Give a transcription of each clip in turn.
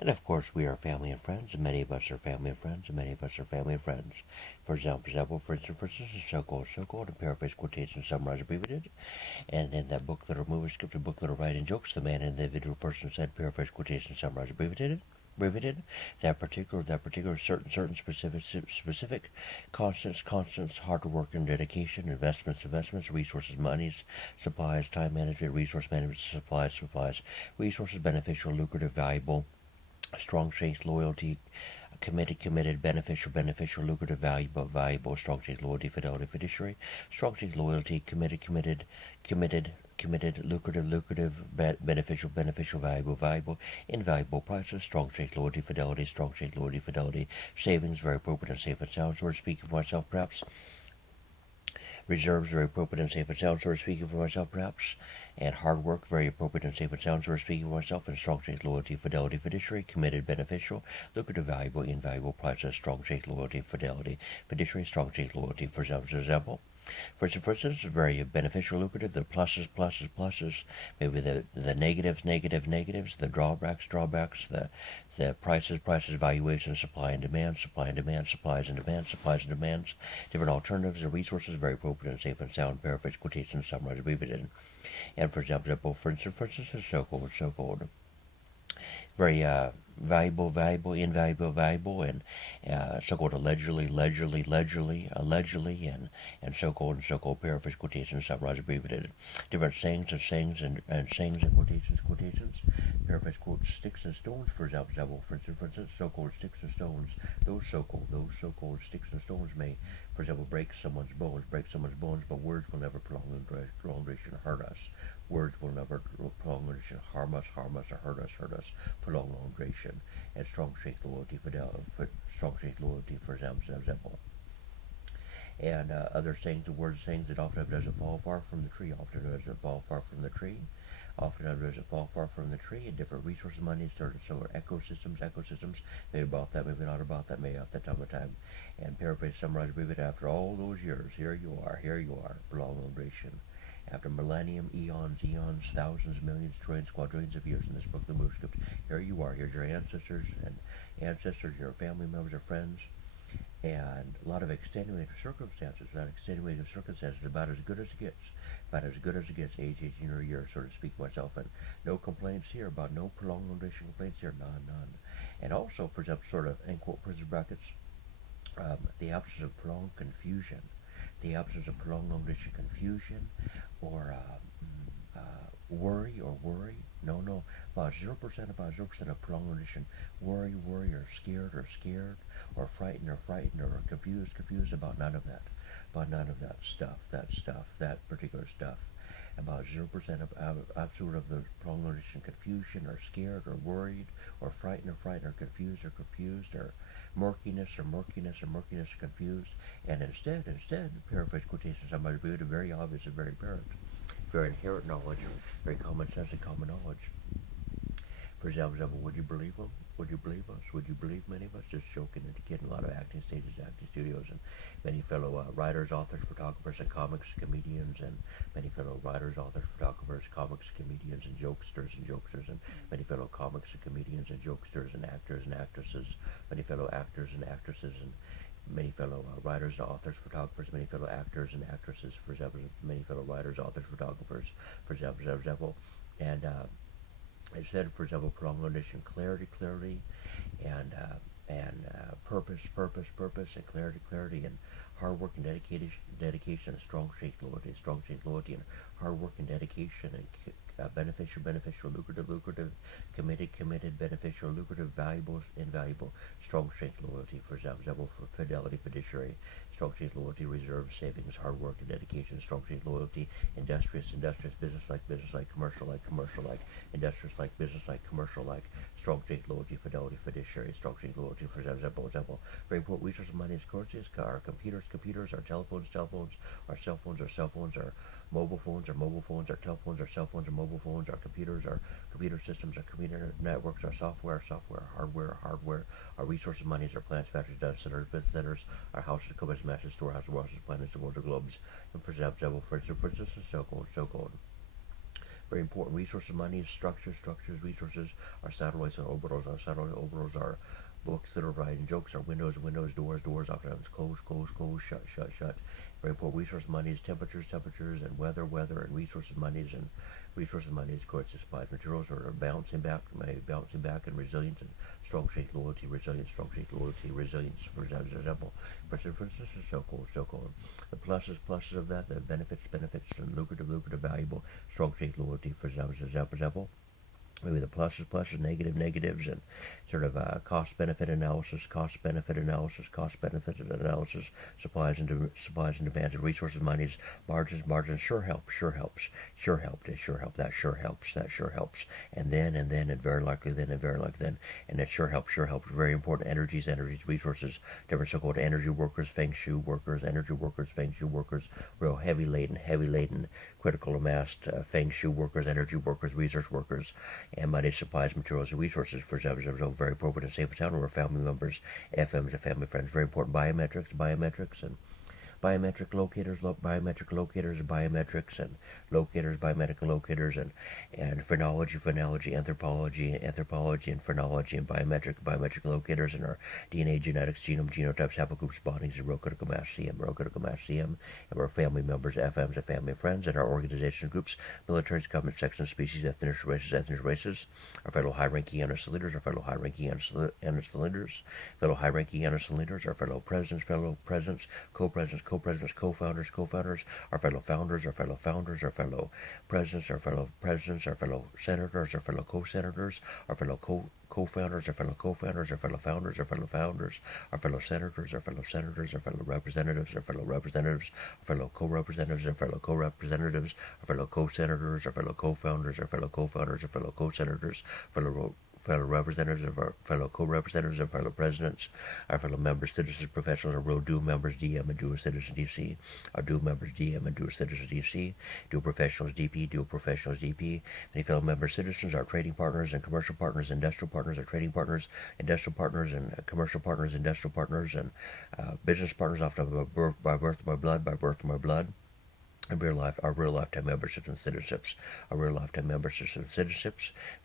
And of course, we are family and friends, and many of us are family and friends, and many of us are family and friends. For example, for instance, so called, and paraphrase quotation, summarized, abbreviated. And in that book, Little Movie Script, a book, Little Writing Jokes, the man, individual person said, paraphrase quotation, summarized, abbreviated. That particular certain specific constants, hard work and dedication, investments, resources, monies, supplies, time management, resource management, supplies, resources, beneficial, lucrative, valuable, strong strength, loyalty, committed, beneficial, lucrative, valuable, strong strength, loyalty, fidelity, fiduciary, strong strength, loyalty, committed, lucrative, beneficial, valuable, invaluable, priceless, strong strength, loyalty, fidelity, savings, very appropriate and safe and sound, sort of speaking for myself, perhaps, reserves, very appropriate and safe and sound, sort of speaking for myself, perhaps, and hard work, very appropriate and safe and sound, sort of speaking for myself, and strong strength, loyalty, fidelity, fiduciary, committed, beneficial, lucrative, valuable, invaluable, priceless, strong strength, loyalty, fidelity, fiduciary, strong strength, loyalty, for example. For instance, very beneficial, lucrative, the pluses, maybe the negatives, the drawbacks, the prices, valuation, supply and demand, supplies and demands, different alternatives and resources, very appropriate and safe and sound, paraphrase, quotation, summarize, abbreviated. And for instance, so called, very valuable, invaluable, and so-called allegedly, and so-called paraphrase, quotations, summarize, abbreviated. Different sayings and quotations. Paraphrase, quote, sticks and stones, for example, for instance, so-called sticks and stones. Those so-called sticks and stones may, for example, break someone's bones, but words will never prolong duration, hurt us. Words will never prolong duration, harm us, or hurt us, prolong duration, and strong strength, loyalty, for example. And other sayings, the words sayings that often doesn't fall far from the tree, often doesn't fall far from the tree, and different resources, money, sort of ecosystems, maybe about that, maybe not about that, maybe at that time. And paraphrase, summarize, abbreviate, after all those years, here you are, prolonged duration. After millennium, eons, thousands, millions, trillions, quadrillions of years in this book, the Movie Script, here you are, here's your ancestors, your family members, your friends, and a lot of extenuating circumstances, about as good as it gets, age 18 or a year, so to speak, myself, and no complaints here about no prolonged duration complaints here, none. And also, for example, sort of, in quote, prison brackets, the absence of prolonged confusion, or worry, no, about 0% of prolonged duration, worry, or scared, or frightened, or confused about none of that, that particular stuff. About 0% of absolute of the prolonged duration, confusion, or scared, or worried, or frightened, or confused, or murkiness, or confused. And instead, paraphrase quotation, somebody viewed very obvious and very apparent, very inherent knowledge, very common sense and common knowledge. For example, would you believe them? Would you believe us? Would you believe many of us? Just joking and kidding. A lot of acting stages, acting studios, and many fellow writers, authors, photographers, and comics, comedians, and many fellow writers, authors, photographers, comics, comedians, and jokesters, and many fellow comics and comedians and jokesters and actors and actresses, many fellow actors and actresses, and many fellow writers, authors, photographers, many fellow actors and actresses, for example, many fellow writers, authors, photographers, for example, and I said, for example, prolonged duration, clarity, and purpose, and clarity, and hard work and dedication, and strong strength, loyalty, and hard work and dedication, and beneficial, lucrative, committed, beneficial, lucrative, valuable, invaluable, strong strength, loyalty, for example, for fidelity, fiduciary, strong strength, loyalty, reserve, savings, hard work and dedication, strong strength, loyalty, industrious, business like, commercial like, industrious like, business like, commercial like, strong strength, loyalty, fidelity, fiduciary, strong strength, loyalty, for example, very important resources, money, is currencies, our computers, our telephones, our cell phones, our mobile phones, our telephones, our cell phones, our mobile phones, our computers, our computer systems, our computer networks, our software, hardware, our resources, monies, our plants, factories, data centers, business centers, our houses, companies, matches, storehouses, warehouses, planets, the world, globes, and for example, so-called Very important. Resources, money, structures, resources. Our satellites and orbitals. Our satellite orbitals are books that are writing jokes. Our windows, doors, oftentimes close, shut. Very important. Resource, money is temperatures, and weather, and resources, monies, and resources, money is, of course, supplies, materials are bouncing back, and resilience, and strong faith, loyalty, resilience, for example. For instance, is so cool. The pluses of that, the benefits, and lucrative, valuable, strong faith, loyalty, for example. Maybe the pluses, negatives, and sort of cost-benefit analysis, supplies and demands of resources, monies, margins, sure helps, that sure helps, and very likely then, and it sure helps, very important, energies, resources, different so-called energy workers, feng shui workers, real heavy laden, critical amassed feng shui workers, energy workers, resource workers, and money, supplies, materials, and resources. For example, very appropriate and safe and sound. We're family members, FMs, and family friends. Very important. Biometrics, and biometric locators, and locators, biomedical locators, and phrenology, anthropology, and phrenology, and biometric locators, and our DNA, genetics, genome, genotypes, haplogroups, bondings, and real critical mass CM, and our family members, FMs, and family and friends, and our organization groups, militaries, government sections, species, ethnic races, our fellow high-ranking NSL leaders, our fellow presidents, co-presidents, co-founders, our fellow founders, our fellow presidents, our fellow senators, our fellow co-senators, our fellow co-founders, our fellow co-founders, our fellow founders, our fellow senators, our fellow representatives, our fellow co-representatives, our fellow co-representatives, our fellow co-senators, our fellow co-founders, our fellow co-founders, our fellow co-senators, fellow representatives of our fellow co-representatives, our fellow presidents, our fellow members, citizens, professionals, our road dual members, DM and dual citizens, DC, our dual members, DM and dual citizens, DC, dual professionals, DP, many fellow members, citizens, our trading partners and commercial partners, industrial partners, our trading partners, industrial partners, and commercial partners, industrial partners, and business partners, often by birth, by blood. Our real lifetime memberships and citizenships. Very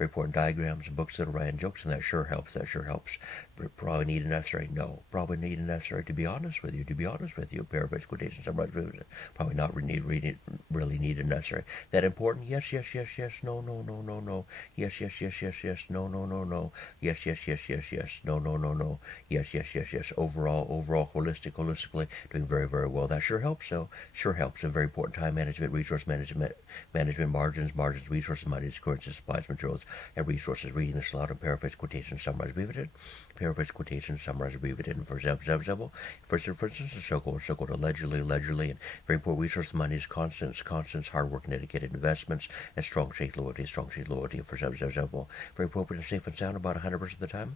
important diagrams, books that are writing jokes, and that sure helps. Probably need and necessary. No. Probably need and necessary, to be honest with you. Paraphrase quotation, summarize, probably not really need and necessary. That important? Yes. No. Yes. No. Yes. No. Yes. Overall, holistically, doing very, very well. That sure helps. And very important. Time management, resource management, margins, resources, money, currencies, supplies, materials, and resources. Reading this aloud and paraphrase quotation, summarize, abbreviated. And for example, for instance, so-called allegedly, and very important. Resources, money is constants, hard work, dedicated investments, and strong faith, loyalty. For example, very appropriate and safe and sound about 100% of the time.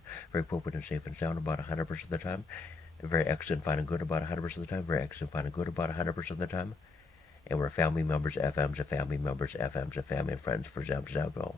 Very excellent, fine, and good about 100% of the time. And we're family members, FMs, and family and friends, for example.